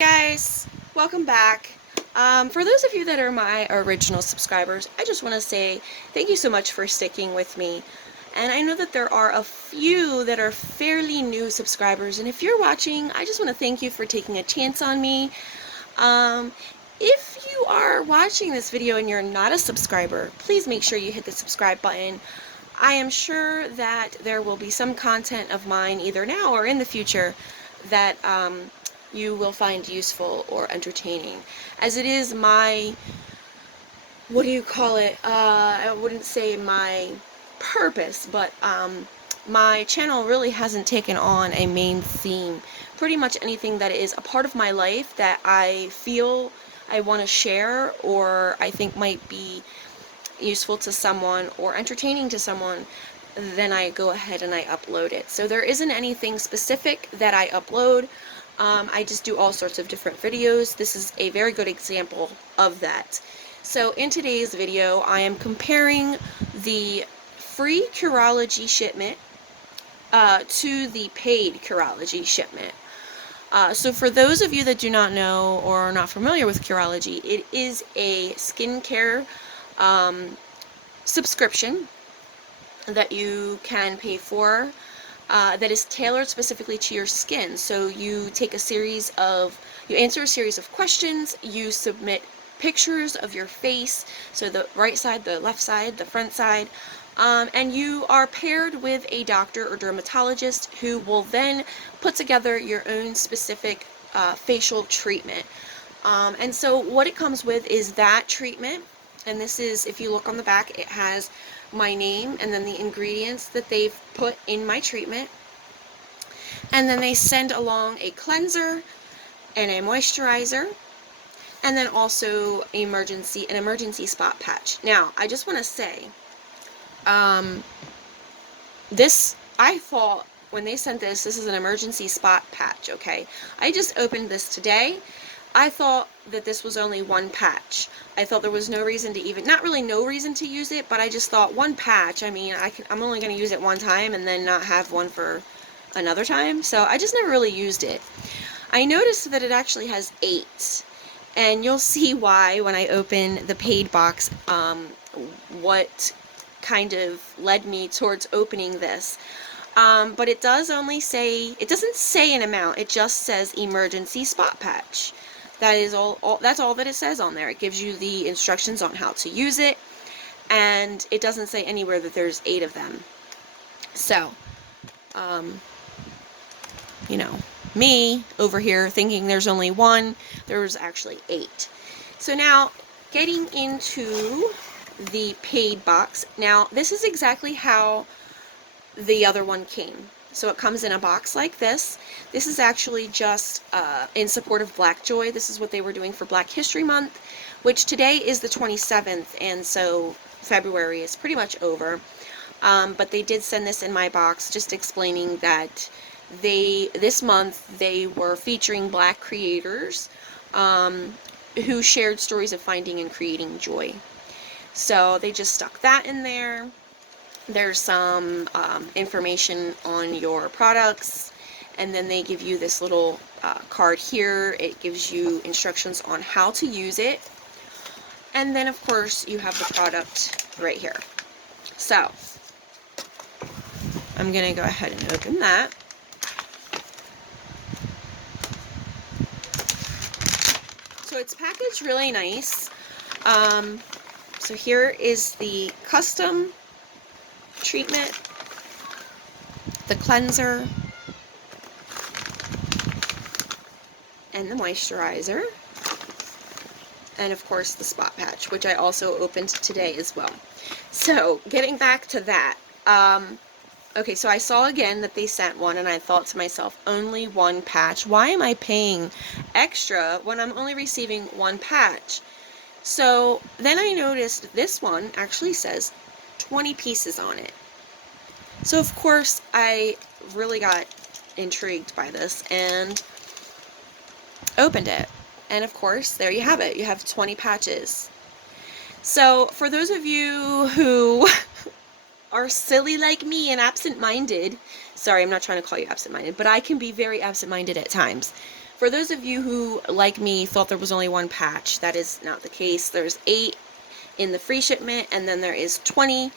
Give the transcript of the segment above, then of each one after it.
Guys, welcome back. For those of you that are my original subscribers, I just want to say thank you so much for sticking with me. And I know that there are a few that are fairly new subscribers, and if you're watching, I just want to thank you for taking a chance on me. If you are watching this video and you're not a subscriber, please make sure you hit the subscribe button. I am sure that there will be some content of mine either now or in the future that you will find useful or entertaining, as it is my, what do you call it, I wouldn't say my purpose, but my channel really hasn't taken on a main theme. Pretty much anything that is a part of my life that I feel I want to share or I think might be useful to someone or entertaining to someone, then I go ahead and I upload it. So there isn't anything specific that I upload. I just do all sorts of different videos. This is a very good example of that. So in today's video, I am comparing the free Curology shipment to the paid Curology shipment. So for those of you that do not know or are not familiar with Curology, it is a skincare subscription that you can pay for that is tailored specifically to your skin. So you take a series of, you answer a series of questions, you submit pictures of your face, so the right side, the left side, the front side, and you are paired with a doctor or dermatologist who will then put together your own specific facial treatment. And so what it comes with is that treatment, and this is, if you look on the back, it has my name and then the ingredients that they've put in my treatment, and then they send along a cleanser and a moisturizer, and then also an emergency spot patch. Now I just want to say, this, I thought when they sent this is an emergency spot patch. Okay, I just opened this today. I thought that this was only one patch. I thought there was no reason to even, not really no reason to use it, but I just thought one patch, I mean, I'm only going to use it one time and then not have one for another time. So I just never really used it. I noticed that it actually has 8. And you'll see why when I open the paid box, what kind of led me towards opening this. But it does only say, it doesn't say an amount, it just says emergency spot patch. That is that's all that it says on there. It gives you the instructions on how to use it, and it doesn't say anywhere that there's 8 of them. So, you know, me over here thinking there's only one, there's actually 8. So now, getting into the paid box. Now, this is exactly how the other one came. So it comes in a box like this. This is actually just in support of Black Joy. This is what they were doing for Black History Month, which today is the 27th, and so February is pretty much over. But they did send this in my box, just explaining that this month they were featuring Black creators who shared stories of finding and creating joy. So they just stuck that in there. There's some information on your products, and then they give you this little card here. It gives you instructions on how to use it, and then of course you have the product right here. So I'm gonna go ahead and open that. So it's packaged really nice. So here is the custom treatment, the cleanser, and the moisturizer, and of course the spot patch, which I also opened today as well. So getting back to that, okay, so I saw again that they sent one, and I thought to myself, only one patch? Why am I paying extra when I'm only receiving one patch? So then I noticed this one actually says 20 pieces on it. So of course I really got intrigued by this and opened it. And of course, there you have it. You have 20 patches. So for those of you who are silly like me and absent-minded, sorry, I'm not trying to call you absent-minded, but I can be very absent-minded at times. For those of you who, like me, thought there was only one patch, that is not the case. There's 8 in the free shipment, and then there is 20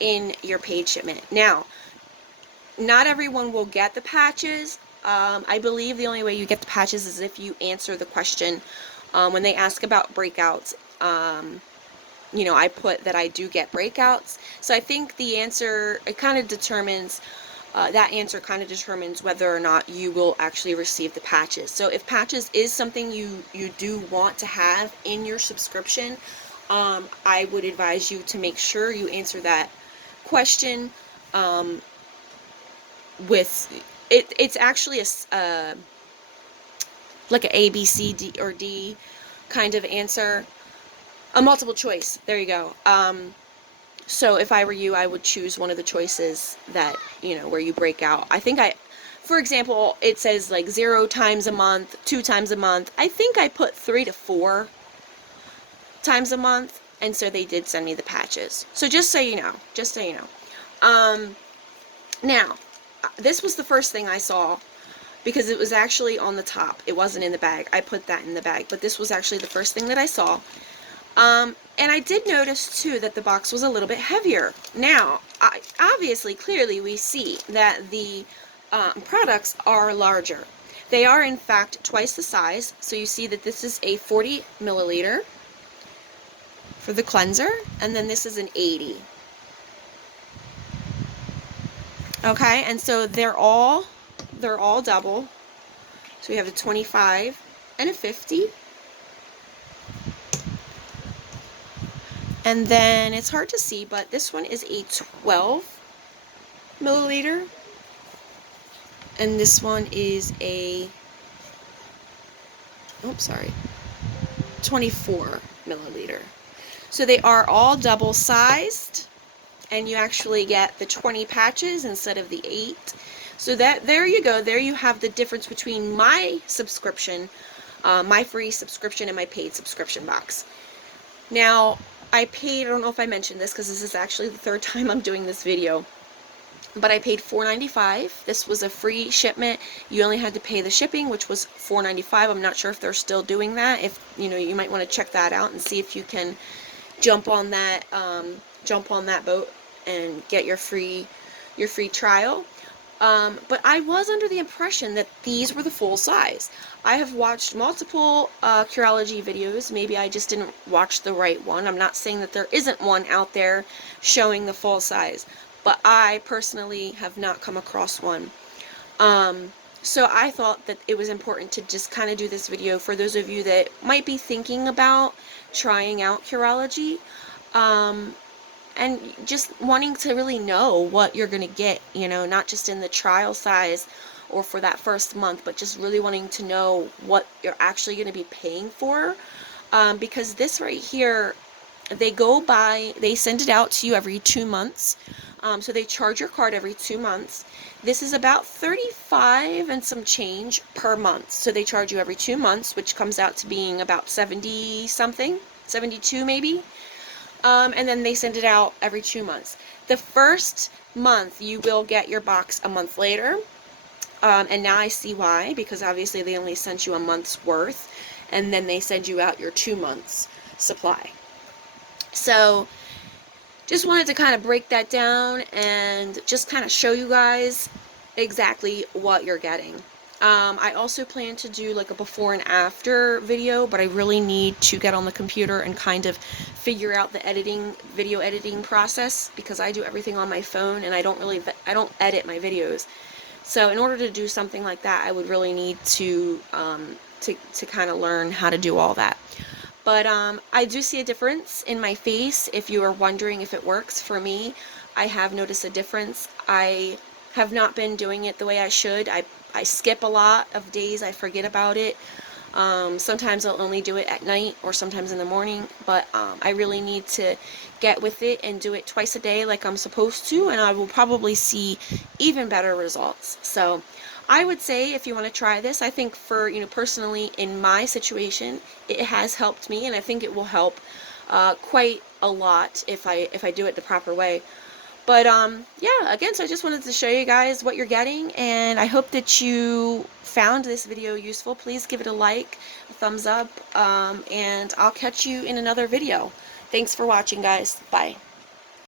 in your paid shipment. Now, not everyone will get the patches. I believe the only way you get the patches is if you answer the question. When they ask about breakouts, you know, I put that I do get breakouts. So I think the answer, it kind of determines, that answer kind of determines whether or not you will actually receive the patches. So if patches is something you do want to have in your subscription, I would advise you to make sure you answer that question with, it's actually a like an A, B, C, D, or D kind of answer. A multiple choice. There you go. So if I were you, I would choose one of the choices that, you know, where you break out. I think for example, it says like 0 times a month, 2 times a month. I think I put 3 to 4 times a month, and so they did send me the patches. So just so you know, now, this was the first thing I saw, because it was actually on the top. It wasn't in the bag. I put that in the bag, but this was actually the first thing that I saw. And I did notice too that the box was a little bit heavier. Now, obviously, clearly we see that the products are larger. They are in fact twice the size. So you see that this is a 40 milliliter for the cleanser, and then this is an 80. Okay, and so they're all double. So we have a 25 and a 50. And then it's hard to see, but this one is a 12 milliliter. And this one is a, 24 milliliter. So they are all double sized, and you actually get the 20 patches instead of the 8. So there you go. There you have the difference between my subscription, my free subscription, and my paid subscription box. Now, I paid, I don't know if I mentioned this because this is actually the 3rd time I'm doing this video, but I paid $4.95. This was a free shipment. You only had to pay the shipping, which was $4.95. I'm not sure if they're still doing that. If, you know, you might want to check that out and see if you can jump on that boat and get your free trial. But I was under the impression that these were the full size. I have watched multiple Curology videos. Maybe I just didn't watch the right one. I'm not saying that there isn't one out there showing the full size, but I personally have not come across one. So I thought that it was important to just kind of do this video for those of you that might be thinking about trying out Curology. And just wanting to really know what you're going to get, you know, not just in the trial size or for that first month, but just really wanting to know what you're actually going to be paying for. Because this right here, they send it out to you every 2 months. So they charge your card every 2 months. This is about $35 and some change per month. So they charge you every 2 months, which comes out to being about 70 something, 72 maybe. And then they send it out every 2 months. The first month you will get your box a month later, and now I see why, because obviously they only sent you a month's worth, and then they send you out your 2 months supply. So just wanted to kind of break that down and just kind of show you guys exactly what you're getting. I also plan to do like a before and after video, but I really need to get on the computer and kind of figure out the video editing process, because I do everything on my phone and I don't edit my videos. So in order to do something like that, I would really need to kind of learn how to do all that. But I do see a difference in my face. If you are wondering if it works for me, I have noticed a difference. I have not been doing it the way I should. I skip a lot of days. I forget about it. Sometimes I'll only do it at night or sometimes in the morning, but I really need to get with it and do it twice a day like I'm supposed to, and I will probably see even better results. So I would say if you want to try this, I think for, you know, personally in my situation, it has helped me, and I think it will help quite a lot if I do it the proper way. But yeah, again, so I just wanted to show you guys what you're getting, and I hope that you found this video useful. Please give it a like, a thumbs up, and I'll catch you in another video. Thanks for watching, guys. Bye.